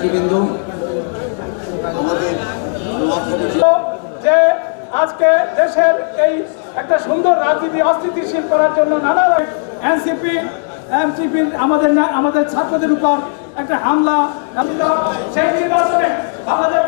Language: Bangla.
নেতৃবৃন্দ, আমাদের যে আজকে দেশের এই একটা সুন্দর রাজনীতি অস্থিতিশীল করার জন্য নানা এনসিপি আমাদের ছাত্রদের উপর একটা হামলা, সেই নির্বাচনে আমাদের